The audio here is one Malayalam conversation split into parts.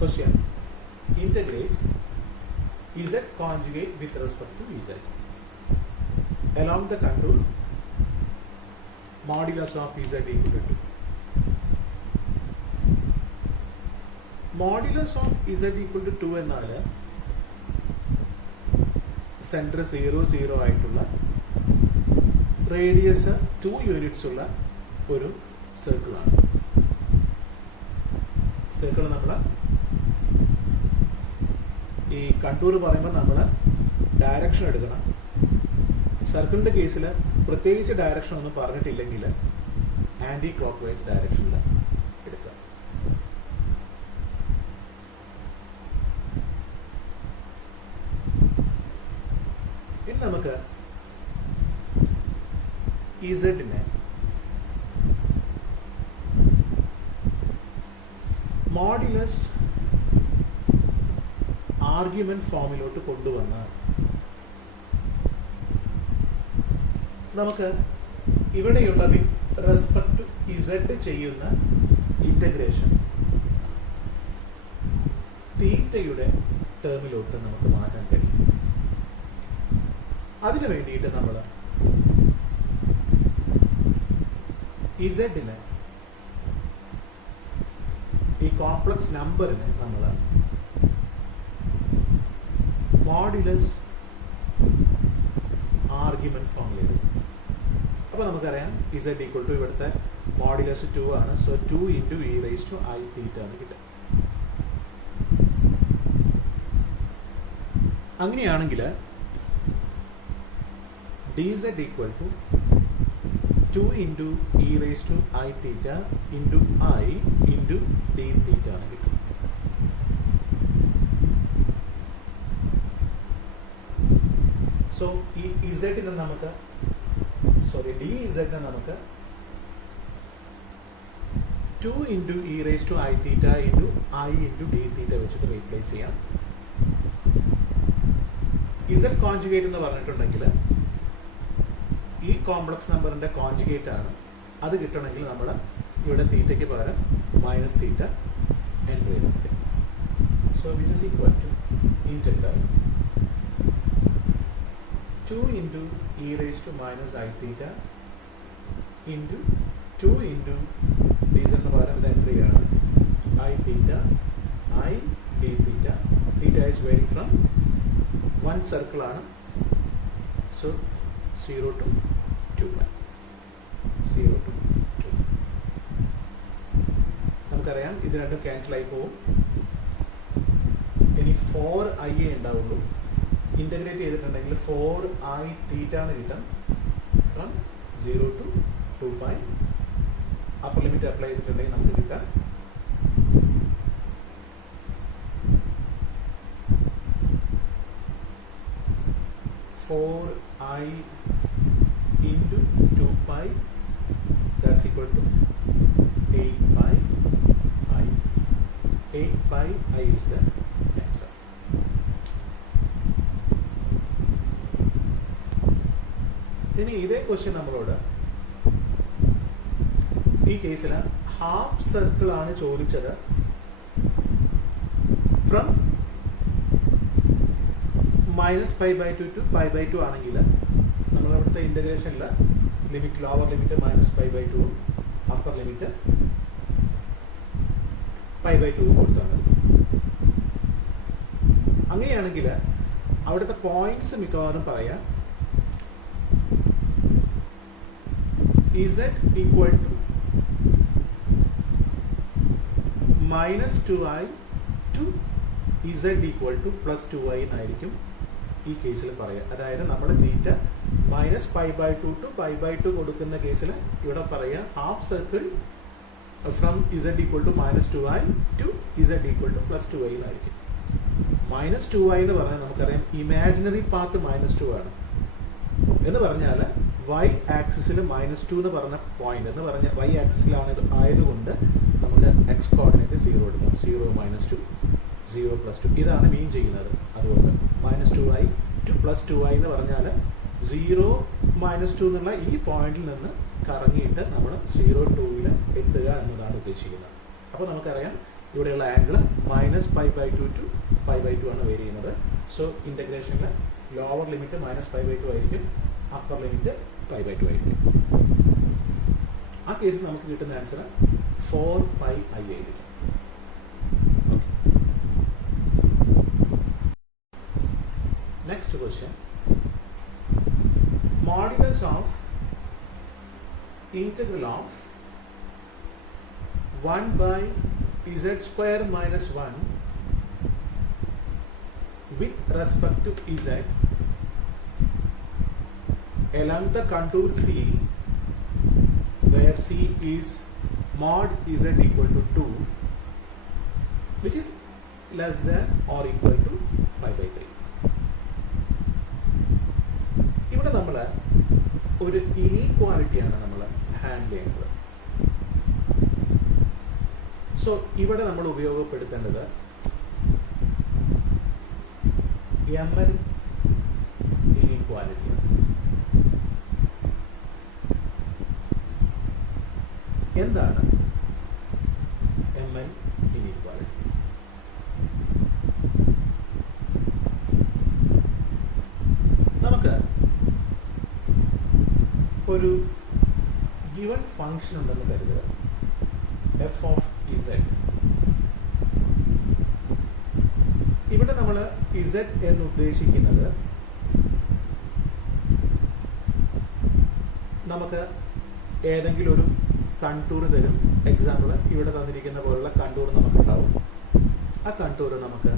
Question: integrate z conjugate with respect to z along the contour modulus of z equal to 2. Modulus of z equal to 2 എന്നാൽ സെൻറ്റർ 0 0 ആയിട്ടുള്ള റേഡിയസ് 2 യൂണിറ്റ്സ് ഉള്ള ഒരു സർക്കിളാണ്. സർക്കിൾ നമ്മൾ ഈ കണ്ടൂർ പറയുമ്പോൾ നമ്മൾ ഡയറക്ഷൻ എടുക്കണം. സർക്കിളിൻ്റെ കേസിൽ പ്രത്യേകിച്ച് ഡയറക്ഷൻ ഒന്നും പറഞ്ഞിട്ടില്ലെങ്കിൽ ആൻറ്റി ക്ലോക്ക് വൈസ് ഡയറക്ഷനിൽ എടുക്കുക. ഇനി നമുക്ക് ഇസഡിനെ മോഡുലസ് ആർഗ്യുമെന്റ് ഫോമിലോട്ട് കൊണ്ടുവന്നാൽ നമുക്ക് ഇവിടെയുള്ള വിത്ത് റെസ്പെക്ട് ടു ഇസഡ് ചെയ്യുന്ന ഇന്റഗ്രേഷൻ തീറ്റയുടെ ടേമിലോട്ട് നമുക്ക് മാറ്റാൻ കഴിയും. അതിനു വേണ്ടിയിട്ട് നമ്മൾ ഇസഡിനെ ഈ കോംപ്ലക്സ് നമ്പറിനെ നമ്മൾ മോഡുലസ് ആർഗ്യുമെന്റ് ഫോമിൽ എഴുതും. അപ്പോൾ നമുക്കറിയാം ഇസഡ് ഈക്വൽ ടു ഇവിടുത്തെ മോഡുലസ് 2 ആണ്. So 2 into e raise to i theta ആണ് കിട്ടുക. അങ്ങനെയാണെങ്കിൽ dz equal to 2 into e raised to I theta into I into d theta ആണ് കിട്ടും. സോ ഈ ഇസഡിനെ നമുക്ക് dz നമുക്ക് 2 into e raised to I theta into I into d theta വെച്ചിട്ട് റീപ്ലേസ് ചെയ്യാം. z കോൺജുഗേറ്റ് എന്ന് പറഞ്ഞിട്ടുണ്ടെങ്കിൽ ഈ കോംപ്ലക്സ് നമ്പറിന്റെ കോൺജുഗേറ്റ് ആണ്. അത് കിട്ടണമെങ്കിൽ നമ്മൾ ഇവിടെ തീറ്റയ്ക്ക് പകരം മൈനസ് തീറ്റ എൻ്റർ ചെയ്തിട്ട് so which is equal to integral 2 into e raise to minus i theta into 2 into ഡീസലിന് പകരം ഇത് എൻ്റർ ചെയ്യാണ് i theta i d theta. Theta is varying from one circle ആണ്. So 0 to 2 0 to 2. നമുക്കറിയാം ഇത് രണ്ടും ക്യാൻസൽ ആയി പോകും. ഇനി 4i ഉണ്ടാവുള്ളൂ. ഇന്റഗ്രേറ്റ് ചെയ്തിട്ടുണ്ടെങ്കിൽ 4i തീറ്റ എന്ന് കിട്ടും. From 0 to 2π upper limit apply ചെയ്തിട്ടുണ്ടെങ്കിൽ നമുക്ക് കിട്ടാം 4i into 2π, that's equal to 8πi. 8πi is the answer. ഇനി ഇതേ ക്വസ്റ്റ്യൻ നമ്മളോട് ഈ കേസിൽ ഹാഫ് സർക്കിൾ ആണ് ചോദിച്ചത്. ഫ്രം -π/2 to π/2 ആണെങ്കിൽ നമ്മളിവിടുത്തെ ഇന്റഗ്രേഷനിൽ limit lower limit -π/2 upper limit π/2 കൊടുത്താണ്. അങ്ങനെയാണെങ്കിൽ അവിടുത്തെ പോയിന്റ്സ് മിക്കവാറും പറയാം z equal to -2i to z equal to +2i എന്നായിരിക്കും ഈ കേസിൽ പറയാം. അതായത് നമ്മൾ തീറ്റ -π/2 to π/2 കൊടുക്കുന്ന കേസിൽ ഇവിടെ പറയാം half circle from z equal to -2i to z equal to +2i എന്നായിരിക്കും. -2i എന്ന് പറഞ്ഞാൽ നമുക്കറിയാം ഇമാജിനറി പാർട്ട് -2 ആണ് എന്ന് പറഞ്ഞാൽ y ആക്സിസിൽ -2 എന്ന് പറഞ്ഞ പോയിന്റ് എന്ന് പറഞ്ഞാൽ y ആക്സിസിലാണ് ആയതുകൊണ്ട് നമുക്ക് x കോർഡിനേറ്റ് 0 എടുക്കാം. 0 -2 0 +2 ഇതാണ് മീൻ ചെയ്യുന്നത്. അതുകൊണ്ട് -2i to +2i എന്ന് പറഞ്ഞാൽ 0 -2 എന്നുള്ള ഈ പോയിന്റിൽ നിന്ന് കറങ്ങിയിട്ട് നമ്മൾ 0 2ൽ എത്തുക എന്നതാണ് ഉദ്ദേശിക്കുന്നത്. അപ്പോൾ നമുക്കറിയാം ഇവിടെയുള്ള ആംഗിൾ -π/2 ടു π/2 ആണ് വേരി ചെയ്യുന്നത്. സോ ഇൻ്റഗ്രേഷനിൽ ലോവർ ലിമിറ്റ് -π/2 ആയിരിക്കും, അപ്പർ ലിമിറ്റ് π/2 ആയിരിക്കും. ആ കേസിൽ നമുക്ക് കിട്ടുന്ന ആൻസർ 4πi ആയിരിക്കും. Next question. Modulus of integral of 1/z² minus 1 with respect to z along the contour C, where C is mod z equal to 2, which is less than or equal to π/3. ഇവിടെ നമ്മൾ ഒരു ഇനീക്വാലിറ്റിയാണ് നമ്മൾ ഹാൻഡിൽ ചെയ്യുന്നത്. സോ ഇവിടെ നമ്മൾ ഉപയോഗപ്പെടുത്തേണ്ടത് ML ഇനീക്വാലിറ്റിയാണ്. എന്താണ് ML ഇനീക്വാലിറ്റി? നമുക്ക് ഒരു ഗിവൺ ഫംഗ്ഷൻ ഉണ്ടെന്ന് കരുതുക, f of z. ഇവിടെ നമ്മൾ z എന്ന് ഉദ്ദേശിക്കുന്നത് നമുക്ക് ഏതെങ്കിലും ഒരു കണ്ടൂർ തരും. എക്സാമ്പിൾ ഇവിടെ തന്നിരിക്കുന്ന പോലുള്ള കണ്ടൂർ നമുക്കുണ്ടാവും. ആ കണ്ടൂർ നമുക്ക്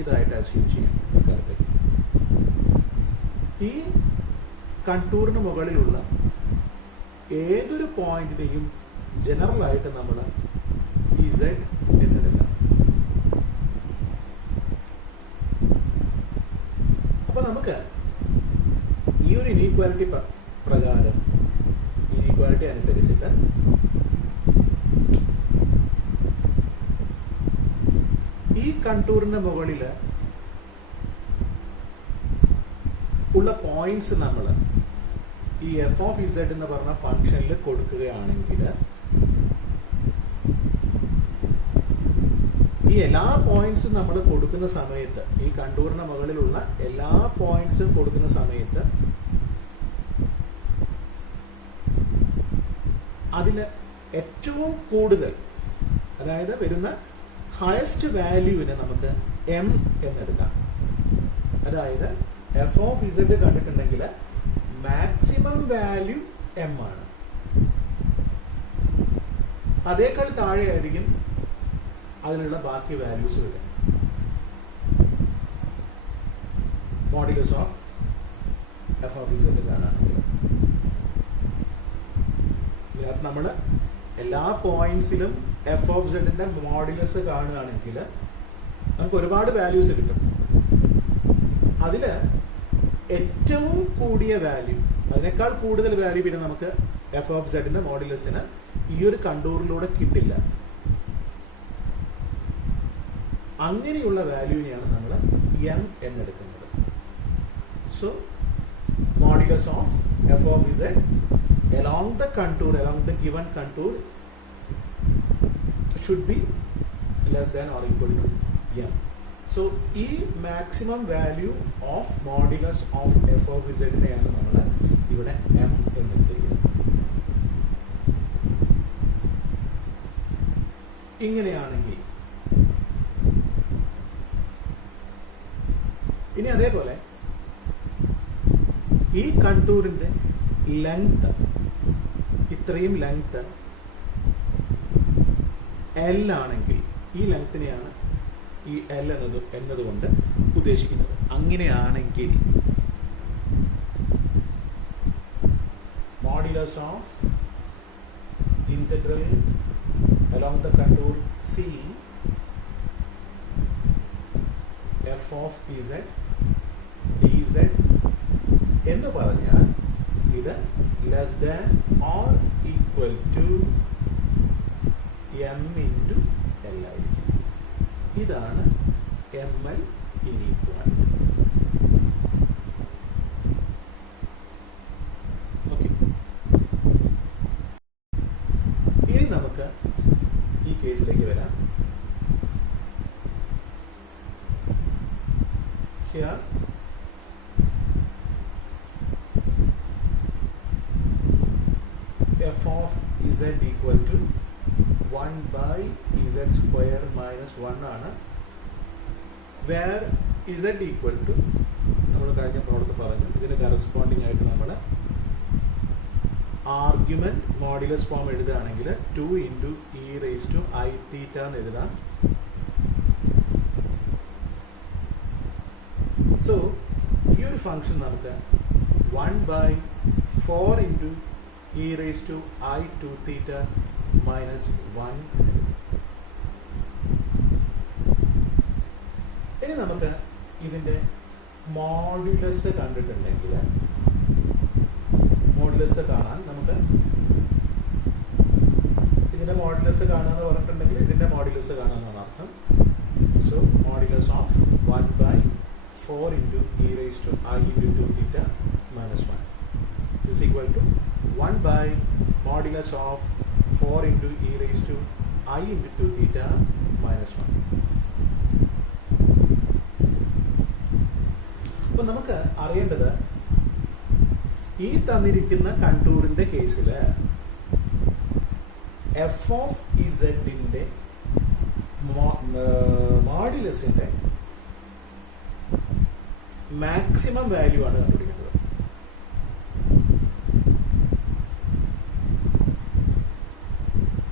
ഇതായിട്ട് അസ്യൂം ചെയ്യാം. ഇക്കാലത്തേക്ക് ഈ കണ്ടൂറിന് മുകളിലുള്ള ഏതൊരു പോയിന്റിനെയും ജനറലായിട്ട് നമ്മൾ z എന്നെടുക്കാം. അപ്പൊ നമുക്ക് ഈ ഒരു ഇനീക്വാലിറ്റി പ്രകാരം, ഇനീക്വാലിറ്റി അനുസരിച്ചിട്ട് ഈ കണ്ടൂറിന് മുകളിൽ ഉള്ള പോയിന്റ്സ് നമ്മൾ ഈ f of z എന്ന് പറഞ്ഞ ഫംഗ്ഷനിൽ കൊടുക്കുകയാണെങ്കിൽ ഈ എല്ലാ പോയിന്റ്സും നമ്മൾ കൊടുക്കുന്ന സമയത്ത്, ഈ കണ്ടൂറിന് മുകളിലുള്ള എല്ലാ പോയിന്റ്സും കൊടുക്കുന്ന സമയത്ത് അതിന് ഏറ്റവും കൂടുതൽ, അതായത് വരുന്ന ഹയസ്റ്റ് വാല്യൂവിനെ നമുക്ക് m എന്നെടുക്കാം. അതായത് f of z കണ്ടിട്ടുണ്ടെങ്കിൽ മാക്സിമം വാല്യൂ m ആണ്. അതേക്കാൾ താഴെയായിരിക്കും അതിനുള്ള ബാക്കി വാല്യൂസ് വരിക. Modulus of f of z കാണാണെങ്കിൽ ഇതിനകത്ത് നമ്മൾ എല്ലാ പോയിന്റ്സിലും f of z ന്റെ മോഡുലസ് കാണുകയാണെങ്കിൽ നമുക്ക് ഒരുപാട് വാല്യൂസ് കിട്ടും. അതിൽ ഏറ്റവും കൂടിയ വാല്യൂ, അതിനേക്കാൾ കൂടുതൽ വാല്യൂ പിന്നെ നമുക്ക് f of z ന്റെ മോഡുലസിന് ഈ ഒരു കണ്ടൂറിലൂടെ കിട്ടില്ല. അങ്ങനെയുള്ള വാല്യൂവിനെയാണ് നമ്മൾ m എന്നെടുക്കുന്നത്. So modulus of f of z along the contour, along the given contour should be less than or equal to m. So ഈ maximum value of modulus of f of z നെയാണ് നമ്മൾ ഇവിടെ m എന്നെടുത്തിരിക്കുന്നത്. ഇങ്ങനെയാണെങ്കിൽ ഇനി അതേപോലെ ഈ കണ്ടൂറിന്റെ ലെങ്ത്, ഇത്രയും ലെങ്ത് L ആണെങ്കിൽ ഈ ലെങ്ത്തിനെയാണ് ഈ L എന്നതുകൊണ്ട് ഉദ്ദേശിക്കുന്നത്. അങ്ങനെയാണെങ്കിൽ modulus of integral along the contour C f of z dz എന്ന് പറഞ്ഞാൽ ഇത് less than or equal to m into L ആയിരിക്കും. ഇതാണ് ML ഇനീക്വാലിറ്റി. ഓക്കെ, ഇനി നമുക്ക് ഈ കേസിലേക്ക് വരാം. f of z equal to 1 by z square minus 1 ആണ്, where z equal to നമ്മൾ കഴിഞ്ഞ പ്രോബ്ലത്തിൽ പറഞ്ഞു ഇതിന് കറസ്പോണ്ടിങ് ആയിട്ട് നമ്മൾ ആർഗ്യുമെന്റ് മോഡുലസ് ഫോം എഴുതുകയാണെങ്കിൽ 2 into e raised to I theta എന്ന് എഴുതാം. സോ ഈ ഒരു ഫംഗ്ഷൻ നമുക്ക് 1 by 4 into e raised to I 2 theta minus 1. ഇനി നമുക്ക് ഇതിൻ്റെ മോഡുലസ് കണ്ടിട്ടുണ്ടെങ്കിൽ മോഡുലസ് കാണാൻ നമുക്ക് ഇതിൻ്റെ മോഡുലസ് കാണാന്ന് പറഞ്ഞിട്ടുണ്ടെങ്കിൽ ഇതിൻ്റെ മോഡുലസ് കാണാമെന്നാണ് അർത്ഥം. So modulus of 1 by 4 into e raised to I into 2 theta minus 1 is equal to 1 by modulus of 4 into e raised to I into 2 theta minus 1. അപ്പോൾ നമുക്ക് അറിയേണ്ടത് ഈ തന്നിരിക്കുന്ന കണ്ടൂറിൻ്റെ കേസിൽ എഫ് ഓഫ് ഇസഡിൻ്റെ മോഡുലസിൻ്റെ മാക്സിമം വാല്യൂ ആണ് കണ്ടുപിടിക്കുന്നത്.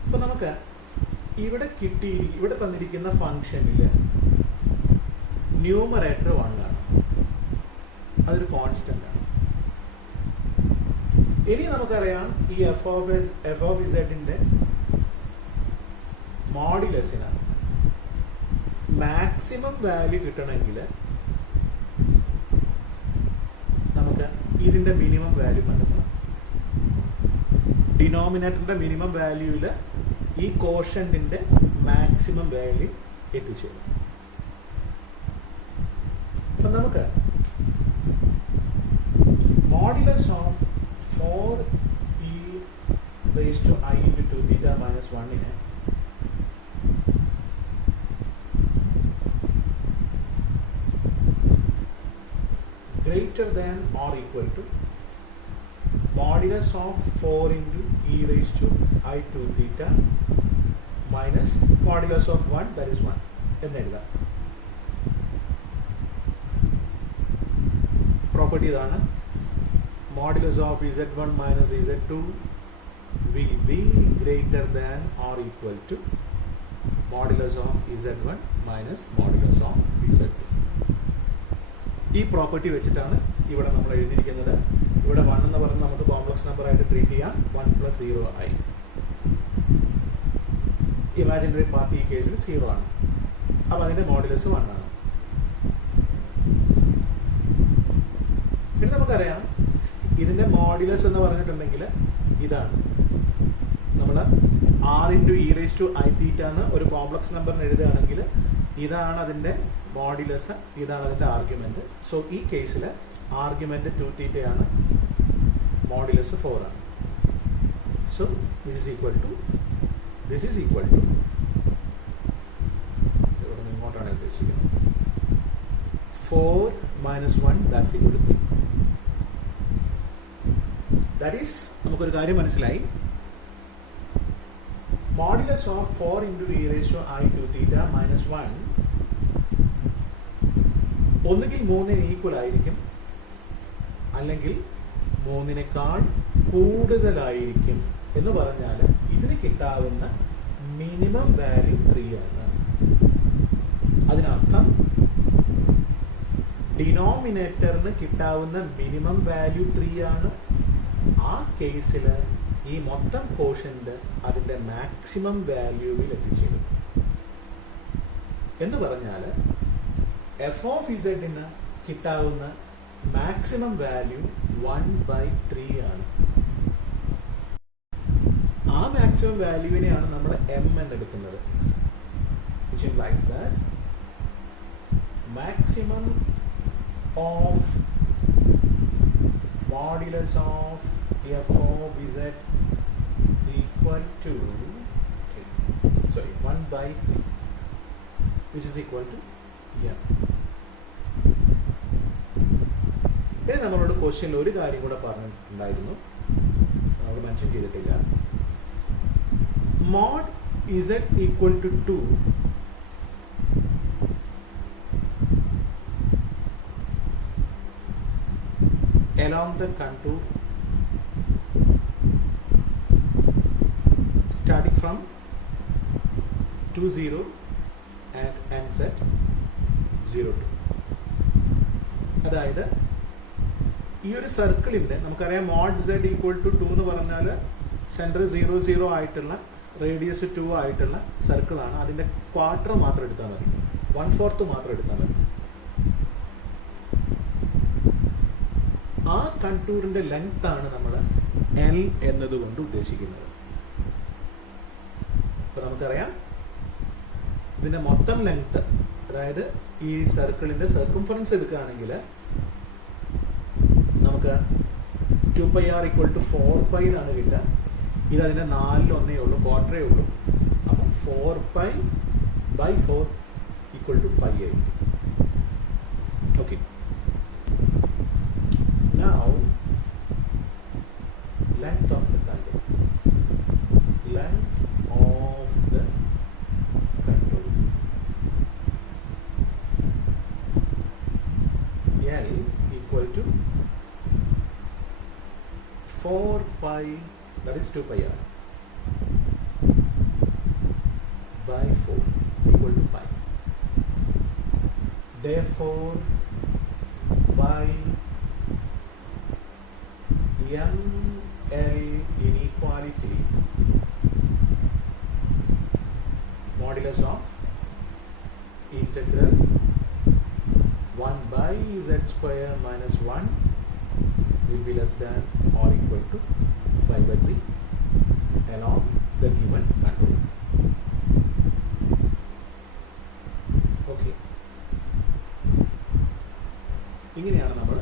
അപ്പൊ നമുക്ക് ഇവിടെ തന്നിരിക്കുന്ന ഫംഗ്ഷനിൽ ന്യൂമറേറ്റർ 1 ആണ്, അതൊരു കോൺസ്റ്റന്റ് ആണ്. ഇനി നമുക്കറിയാം ഈ എഫ് ഓഫ് ഇസഡിന്റെ മോഡുലസിന് മാക്സിമം വാല്യൂ കിട്ടണമെങ്കിൽ നമുക്ക് ഇതിന്റെ മിനിമം വാല്യൂ കണ്ടെത്തണം. ഡിനോമിനേറ്ററിന്റെ മിനിമം വാല്യൂവിൽ ഈ കോഷ്യന്റിന്റെ മാക്സിമം വാല്യൂ എത്തിച്ചേരും. അപ്പം നമുക്ക് modulus of 4e raised to I into 2 theta minus 1 നെ greater than or equal to modulus of 4 into e raised to I 2 theta minus modulus of 1, that is 1 എന്ന് എഴുതാം. പ്രോപ്പർട്ടി ഇതാണ്. Modulus of z1 minus z2 will be greater than or equal to modulus of z1 minus modulus of z2. ഈ പ്രോപ്പർട്ടി വെച്ചിട്ടാണ് ഇവിടെ നമ്മൾ എഴുതിയിരിക്കുന്നത്. ഇവിടെ 1 എന്ന് പറഞ്ഞ് നമുക്ക് കോംപ്ലക്സ് നമ്പർ ആയിട്ട് ട്രീറ്റ് ചെയ്യാം. 1 plus 0 ആയി. ഇമാജിനറി പാർട്ട് ഈ കേസിൽ 0 ആണ്. അപ്പോൾ അതിന്റെ മോഡുലസ് 1 ആണ്. പിന്നെ നമുക്കറിയാം ഇതിന്റെ മോഡുലസ് എന്ന് പറഞ്ഞിട്ടുണ്ടെങ്കിൽ ഇതാണ്. നമ്മൾ r into e raised to I theta എന്ന് ഒരു കോംപ്ലക്സ് നമ്പറിന് എഴുതുകയാണെങ്കിൽ ഇതാണ് അതിന്റെ മോഡുലസ്, ഇതാണ് അതിന്റെ ആർഗ്യുമെന്റ്. സോ ഈ കേസിൽ ആർഗ്യുമെന്റ് 2 തീറ്റയാണ്, മോഡുലസ് 4 ആണ്. So this is equal to ഇവിടെ ഇങ്ങോട്ടാണ് ഉദ്ദേശിക്കുന്നത് 4 minus 1, that's equal to 3. That is, നമുക്കൊരു കാര്യം മനസ്സിലായി. Modulus of 4 into e raised to I 2 theta minus 1 ഒന്നുകിൽ 3 ഈക്വൽ ആയിരിക്കും, അല്ലെങ്കിൽ 3 കൂടുതലായിരിക്കും. എന്ന് പറഞ്ഞാൽ ഇതിന് കിട്ടാവുന്ന മിനിമം വാല്യൂ 3 ആണ്. അതിനർത്ഥം ഡിനോമിനേറ്ററിന് കിട്ടാവുന്ന മിനിമം വാല്യൂ 3 ആണ്. ആ കേസിൽ ഈ മൊത്തം കോഷ്യന്റ് അതിന്റെ മാക്സിമം വാല്യൂവിൽ എത്തിച്ചേരും. എന്ന് പറഞ്ഞാൽ എഫ് ഓഫ് ഇസഡിന് കിട്ടാവുന്ന മാക്സിമം വാല്യൂ 1/3 ആണ്. ആ മാക്സിമം വാല്യൂവിനെയാണ് നമ്മൾ M എന്നെടുക്കുന്നത്. which implies that maximum of modulus of f of z equal to 1/3, which is equal to m. ഇനി നമ്മളോട് ക്വസ്റ്റ്യനിൽ ഒരു കാര്യം കൂടെ പറഞ്ഞിട്ടുണ്ടായിരുന്നു. നമുക്ക് മെൻഷൻ ചെയ്തിട്ടില്ല. mod z equal to 2 along the contour starting from 2 0 and ends at 0 2. അതായത് ഈ ഒരു സർക്കിളിൻ്റെ നമുക്കറിയാം mod z equal to 2 എന്ന് പറഞ്ഞാൽ സെൻറ്റർ 0 0 ആയിട്ടുള്ള റേഡിയസ് 2 ആയിട്ടുള്ള സർക്കിളാണ്. അതിൻ്റെ ക്വാർട്ടർ മാത്രം എടുത്താൽ മതി, 1/4 മാത്രം എടുത്താൽ മതി. ആ കണ്ടൂറിൻ്റെ ലെങ്ത് ആണ് നമ്മൾ L എന്നതുകൊണ്ട് ഉദ്ദേശിക്കുന്നത്. അപ്പോൾ നമുക്കറിയാം ഇതിൻ്റെ മൊത്തം ലെങ്ത്, അതായത് ഈ സർക്കിളിൻ്റെ സർക്കംഫറൻസ് എടുക്കുകയാണെങ്കിൽ നമുക്ക് 2πr = 4π എന്നാണ് കിട്ടുക. ഇത് അതിൻ്റെ 4/1 ഉള്ളൂ, ക്വാർട്ടറേ ഉള്ളൂ. അപ്പം 4π/4 = π ആയിരിക്കും. Okay, now length of the contour, length of the contour L equal to 4π, that is 2πr by 4 equal to pi. Therefore by ML inequality modulus of integral 1/z² minus 1 will be less than or equal to pi/3 along the given contour. Okay, ഇങ്ങനെയാണ് നമ്മൾ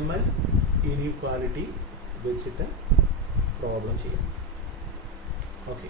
ML inequality വെച്ചിട്ട് പ്രോബ്ലം ചെയ്യാം. ഓക്കെ.